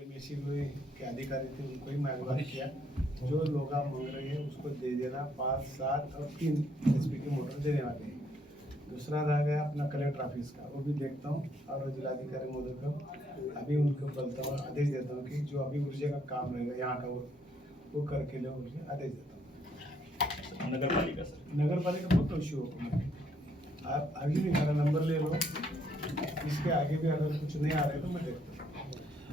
के अधिकारी थे उनको ही मालूम किया। जो लोग आप मांग रहे हैं उसको दे देना पाँच सात और तीन एच की मोटर देने वाले हैं। दूसरा रह गया अपना कलेक्टर ऑफ़िस का वो भी देखता हूँ और जिलाधिकारी महोदय को अभी उनको बोलता हूँ आदेश देता हूँ कि जो अभी ऊर्जा का काम रहेगा यहाँ का वो वो करके ले मुझे आदेश देता हूँ। नगर पालिका सर। नगर पालिका बहुत इश्यू हो आप अभी भी मेरा नंबर ले लो इसके आगे भी अगर कुछ नहीं आ रहे तो मैं देखता हूँ।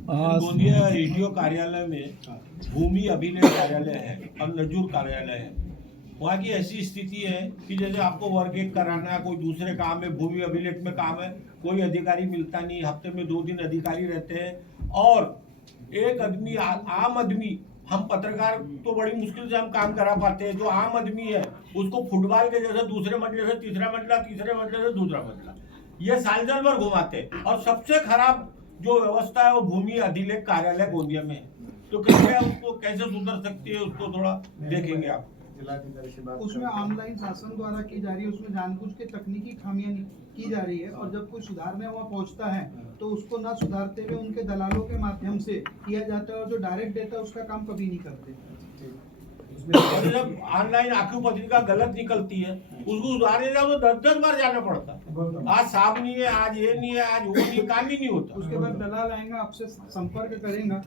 गोंदिया ईडीओ कार्यालय में हाँ भूमि अभिलेख कार्यालय है और नजूर कार्यालय है। वहाँ की ऐसी स्थिति है कि जैसे आपको वर्क एक कराना है कोई दूसरे काम में भूमि अभिलेख में काम है कोई अधिकारी मिलता नहीं हफ़्ते में दो दिन अधिकारी रहते हैं और एक आदमी आम आदमी हम पत्रकार तो बड़ी मुश्किल से हम काम करा पाते हैं जो आम आदमी है उसको फुटबॉल के जैसे दूसरे मंडले से तीसरा मंडला तीसरे मंडले से दूसरा मंडला। ये सालजल भर घुमाते हैं और सबसे खराब जो व्यवस्था है वो भूमि अधिलेख कार्यालय गोंदिया में है। तो कैसे उसको कैसे सुधर सकती है उसको थोड़ा देखेंगे आप। जिलाधिकारी उसमें ऑनलाइन शासन द्वारा की जा रही है उसमें जानबूझ के तकनीकी खामियाँ की जा रही है और जब कोई सुधारने वहाँ पहुँचता है तो उसको ना सुधारते हुए उनके दलालों के माध्यम से किया जाता है और जो डायरेक्ट डेटा उसका काम कभी नहीं करते। और जब ऑनलाइन आखिर पत्रिका गलत निकलती है उसको सुधारने जाओ तो दस दस बार जाना पड़ता है। आज साफ़ नहीं है आज ये नहीं है आज वो नहीं काम ही नहीं होता। उसके बाद दलाल आएगा आपसे संपर्क करेगा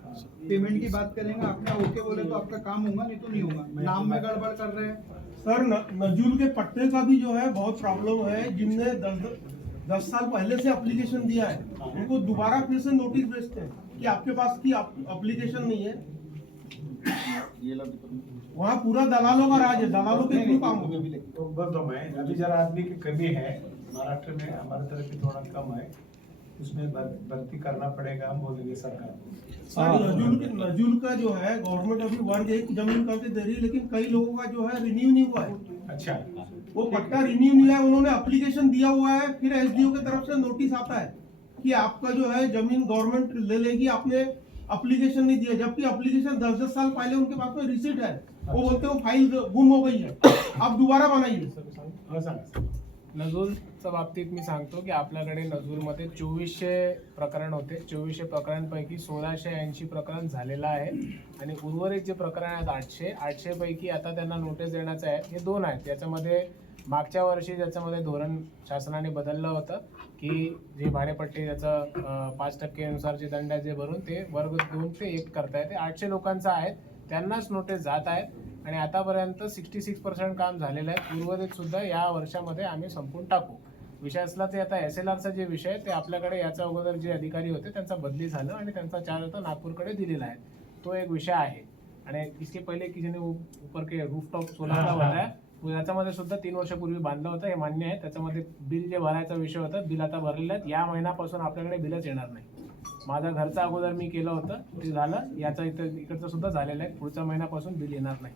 पेमेंट की बात करेंगे आपका ओके बोले तो आपका काम होगा नहीं तो नहीं होगा। नाम में गड़बड़ कर रहे हैं। सर नजूल के पट्टे का भी जो है बहुत प्रॉब्लम है जिनने दस दस साल पहले से एप्लीकेशन दिया है उनको दोबारा फिर से नोटिस भेजते हैं कि आपके पास की एप्लीकेशन नहीं है। वहाँ पूरा दलालों का राज है दलालों के थ्रू काम होगा। तो बोलता हूँ मैं अभी जरा आदमी की कमी है महाराष्ट्र में हमारे तरफ़ भी थोड़ा कम है उसमें भर्ती करना पड़ेगा हम बोलेंगे सरकार को। नजूल का जो है गवर्नमेंट अभी वर्ग एक ज़मीन करके दे रही है लेकिन कई लोगों का जो है रिन्यू नहीं हुआ है। अच्छा। वो पट्टा रिन्यू नहीं है उन्होंने एप्लीकेशन दिया हुआ है फिर एसडीओ की तरफ़ से नोटिस आता है कि आपका जो है ज़मीन गवर्नमेंट ले लेगी आपने अप्लीकेशन नहीं दिया जबकि अप्लीकेशन दस दस साल पहले उनके पास में रिसीट है. वो बोलते हो फाइल गुम हो गई है। आप दोबारा बनाइए। हो सांगा नजूरच्या बाबतीत मी सांगतो की आपल्याकडे नजूरमध्ये चोवीसशे प्रकरण होते चोवीसशे प्रकरणांपैकी सोळाशे ऐंशी प्रकरण झालेलं आहे. आणि उर्वरित जे प्रकरण आहेत आठशे आठशेपैकी आता त्यांना नोटीस देण्याचं आहे. हे दोन आहेत. याच्यामध्ये मागच्या वर्षी ज्याच्यामध्ये धोरण शासनाने बदललं होतं की जे भाडेपट्टी त्याचं पाच टक्केनुसार जे दंड आहे जे भरून ते वर्ग दोन ते एक करतायत ते आठशे लोकांचं आहेत त्यांनाच नोटीस जात आहेत आणि आतापर्यंत सिक्स्टी सिक्स पर्सेंट काम झालेलं आहे. उर्वरित सुद्धा या वर्षामध्ये आम्ही संपून टाकू. विषय असला ते आता एस एल आरचा जे विषय आहे ते आपल्याकडे याच्या अगोदर जे अधिकारी होते त्यांचा बदली झालं आणि त्यांचा चार्ज आता नागपूरकडे दिलेला आहे. तो एक विषय आहे. आणि इसके पहिले किसी ने उ- ऊपर के रूफटॉप सोलर का भराया तो याच्यामध्ये सुद्धा तीन वर्षापूर्वी बांधलं होतं हे मान्य आहे. त्याच्यामध्ये बिल जे भरायचा विषय होता बिल आता भरलेलं आहे या महिन्यापासून आपल्याकडे बिलच येणार नाही. माझा घरचा अगोदर मी केलं होतं ते झालं. याचा इथं इकडचं सुद्धा झालेलं आहे. पुढच्या महिन्यापासून बिल येणार नाही.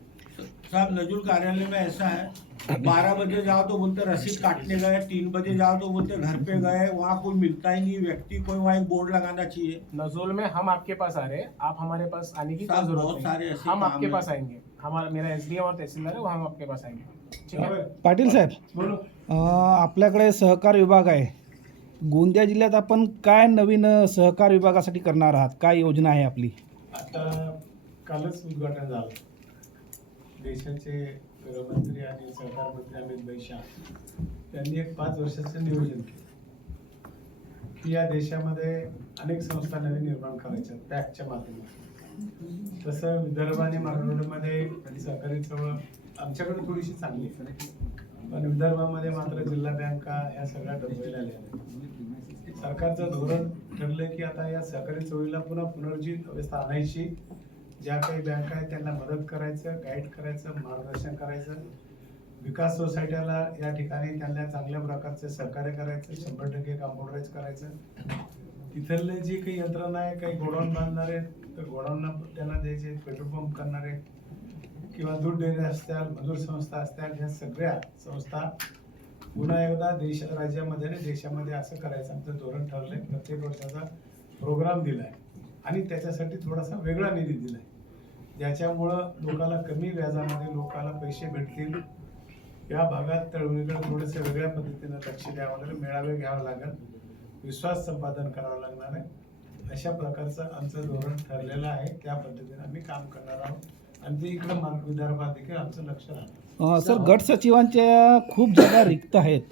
साहब नजूल कार्यालय में ऐसा है बारह बजे जाओ तो बोलते रसीद काटने गए तीन बजे जाओ तो बोलते घर पे गए वहाँ कोई मिलता ही नहीं व्यक्ति कोई वहाँ एक बोर्ड लगाना चाहिए। नजोल में हम आपके पास आ रहे हैं। आप हमारे पास आने की साहब, जरूरत बहुत नहीं सारे ऐसे हम काम आपके हैं। पास आएंगे। हमारा मेरा एस और तहसीलदार है वो हम आपके पास आएंगे। ठीक है? पाटील साहेब बोलो। अं, आपल्याकडे सहकार विभाग आहे. गोंदिया जिल्ह्यात आपण काय नवीन अं, सहकार विभागासाठी करणार आहात? काय योजना आहे आपली? आता कालच उद्घाटन झालं. देशाचे गृहमंत्री आणि सहकार मंत्री अमित भाई शाह त्यांनी एक पाच वर्षाचं नियोजन केलं. की या देशामध्ये अनेक संस्था नवीन निर्माण करायच्या पॅकच्या माध्यमातून. तसं विदर्भ आणि मराठवाड्यामध्ये सहकारी चळवळ आमच्याकडे थोडीशी चांगली आहे. पण विदर्भामध्ये मात्र जिल्हा बँका या सगळ्या डबलेल्या आहेत. सरकारचं धोरण ठरलं की आता या सहकारी चळवळीला पुन्हा पुनर्जीत व्यवस्था आणायची ज्या काही बँका आहेत त्यांना मदत करायचं गाईड करायचं मार्गदर्शन करायचं विकास सोसायट्याला या ठिकाणी त्यांना चांगल्या प्रकारचं सहकार्य करायचं शंभर टक्के कॉम्प्युटराईज करायचं तिथले जी काही यंत्रणा आहे काही गोडाऊन बांधणारे तर गोडाऊनला त्यांना द्यायचे पेट्रोल पंप करणारे किंवा दूध डेअरी असत्या मजूर संस्था असतील ह्या सगळ्या संस्था पुन्हा एकदा देश राज्यामध्ये आणि देशामध्ये असं करायचं आमचं धोरण ठरलंय. प्रत्येक वर्षाचा प्रोग्राम दिलाय. आणि त्याच्यासाठी थोडासा वेगळा निधी दिलाय. ज्याच्यामुळं लोकांना कमी व्याजामध्ये लोकांना पैसे भेटतील. या भागात तळवणीकडे थोडंसं वेगळ्या पद्धतीनं लक्ष द्यावं लागेल मेळावे घ्यावं लागेल. विश्वास संपादन करावं लागणार आहे. अशा प्रकारचं आमचं धोरण ठरलेलं आहे. त्या पद्धतीने आम्ही काम करणार आहोत. आणि ते इकडं मार्ग विदर्भात देखील आमचं लक्ष राहणार. सर गट सचिवांच्या खूप जागा रिक्त आहेत.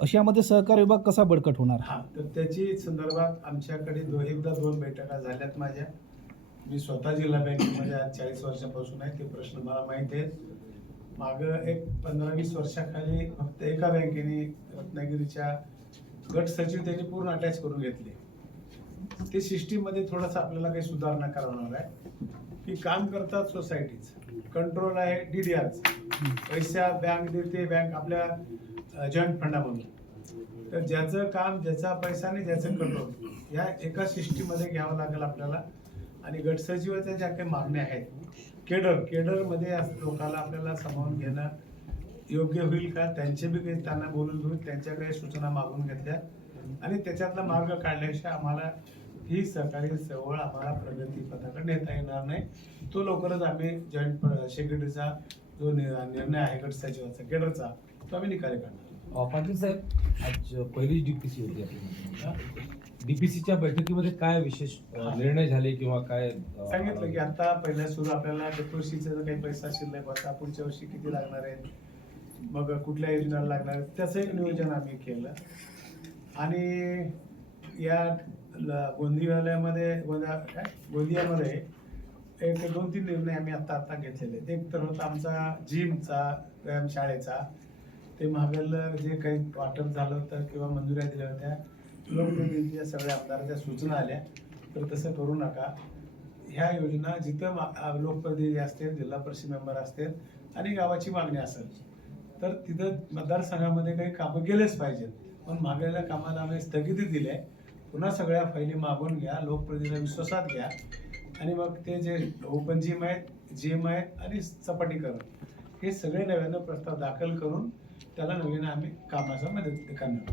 अशामध्ये सहकार विभाग कसा बळकट होणार? हा तर त्याची संदर्भात आमच्याकडे दो एकदा दोन बैठका झाल्यात माझ्या. मी स्वतः जिल्हा बँकेमध्ये आज चाळीस वर्षापासून आहे. ते प्रश्न मला माहिती आहेत. मागं एक पंधरा वीस वर्षाखाली फक्त एका बँकेने रत्नागिरीच्या गट सचिव त्यांनी पूर्ण अटॅच करून घेतले. ते सिस्टीममध्ये थोडंसं आपल्याला काही सुधारणा करणार आहे. की काम करतात सोसायटीच कंट्रोल आहे डी डी पैसा बँक देते बँक आपल्या जॉईंट फंडामधून तर ज्याचं काम ज्याचा पैसा आणि ज्याचं कंट्रोल या एका सिस्टीममध्ये घ्यावं लागेल आपल्याला. आणि गट सचिवाच्या ज्या काही मागण्या आहेत केडर केडरमध्ये असं लोकांना आपल्याला सामावून घेणं योग्य होईल का? त्यांचे बी काही त्यांना बोलून घेऊन त्यांच्या काही सूचना मागून घेतल्या. आणि त्याच्यातला मार्ग काढल्याशिवाय आम्हाला ही सहकारी चळवळ आम्हाला प्रगती पथाकडे नेता येणार नाही. तो लवकरच आम्ही जॉईंट सेक्रेटरीचा जो निर्णय आहे गट सचिवाचा केडरचा तो आम्ही निकाली काढणार. पाटील साहेब आज पहिली डीपीसी होती आपली. डीपीसीच्या बैठकीमध्ये काय विशेष निर्णय झाले किंवा काय सांगितलं की आता पहिल्या सुरू आपल्याला दरवर्षीचा जो काही पैसा शिल्लक होता. पुढच्या वर्षी किती लागणार आहे? मग कुठल्या योजनाला लागणार त्याचं एक नियोजन आम्ही केलं. आणि या ल- गोंदियाल्यामध्ये गोंदिया काय? गोंदियामध्ये एक दोन तीन निर्णय आम्ही आत्ता आत्ता घेतलेले एक तर होता आमचा जिमचा व्यायामशाळेचा. ते मागलं जे काही वाटप झालं होतं किंवा मंजुऱ्या दिल्या होत्या लोकप्रतिनिधीच्या सगळ्या आमदाराच्या सूचना आल्या. तर तसं करू नका. ह्या योजना जिथं मा- लोकप्रतिनिधी असतील जिल्हा परिषद मेंबर असतील आणि गावाची मागणी असेल. तर तिथं मतदारसंघामध्ये काही कामं गेलेच पाहिजेत. पण मागलेल्या कामाला आम्ही स्थगिती दिली आहे पुन्हा सगळ्या फायली मागून घ्या लोकप्रतिनिधी विश्वासात घ्या. आणि मग ते जे ओपन जिम आहेत जिम आहेत आणि चपाटीकरण हे सगळे नव्यानं प्रस्ताव दाखल करून त्याला नवीन आम्ही कामाचा मदत करणार